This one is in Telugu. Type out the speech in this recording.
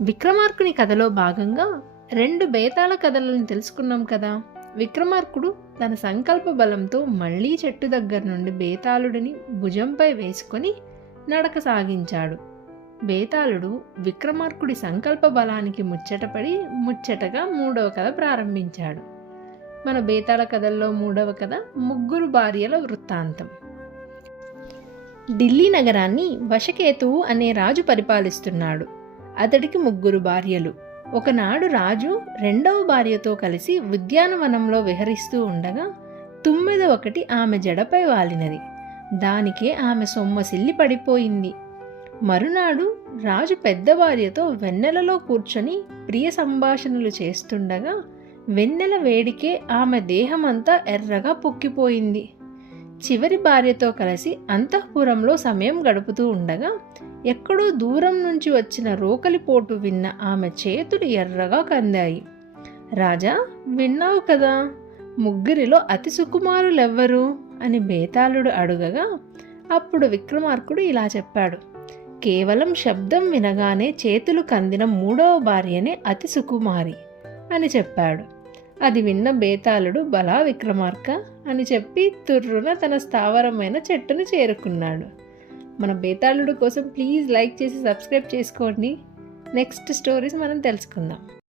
విక్రమార్కుని కథలో భాగంగా 2 బేతాళ కథలను తెలుసుకున్నాం కదా. విక్రమార్కుడు తన సంకల్ప బలంతో మళ్లీ చెట్టు దగ్గర నుండి బేతాళుడిని భుజంపై వేసుకొని నడక సాగించాడు. బేతాళుడు విక్రమార్కుడి సంకల్ప బలానికి ముచ్చటపడి ముచ్చటగా 3వ కథ ప్రారంభించాడు. మన బేతాళ కథల్లో 3వ కథ ముగ్గురు భార్యల వృత్తాంతం. ఢిల్లీ నగరాన్ని వశకేతువు అనే రాజు పరిపాలిస్తున్నాడు. అతడికి 3 భార్యలు. ఒకనాడు రాజు 2వ భార్యతో కలిసి ఉద్యానవనంలో విహరిస్తూ ఉండగా తుమ్మెద ఒకటి ఆమె జడపై వాలినది. దానికే ఆమె సొమ్మసిల్లి పడిపోయింది. మరునాడు రాజు పెద్ద భార్యతో వెన్నెలలో కూర్చొని ప్రియ సంభాషణలు చేస్తుండగా వెన్నెల వేడికే ఆమె దేహమంతా ఎర్రగా పొక్కిపోయింది. చివరి భార్యతో కలిసి అంతఃపురంలో సమయం గడుపుతూ ఉండగా ఎక్కడో దూరం నుంచి వచ్చిన రోకలిపోటు విన్న ఆమె చేతులు ఎర్రగా కందాయి. రాజా, విన్నావు కదా, ముగ్గురిలో అతి సుకుమారులెవ్వరు అని బేతాళుడు అడుగగా అప్పుడు విక్రమార్కుడు ఇలా చెప్పాడు. కేవలం శబ్దం వినగానే చేతులు కందిన 3వ భార్యనే అతి సుకుమారి అని చెప్పాడు. అది విన్న బేతాళుడు బలా విక్రమార్క అని చెప్పి తుర్రున తన స్థావరమైన చెట్టును చేరుకున్నాడు. మన బేతాళుడు కోసం ప్లీజ్ లైక్ చేసి సబ్స్క్రైబ్ చేసుకోండి. నెక్స్ట్ స్టోరీస్ మనం తెలుసుకుందాం.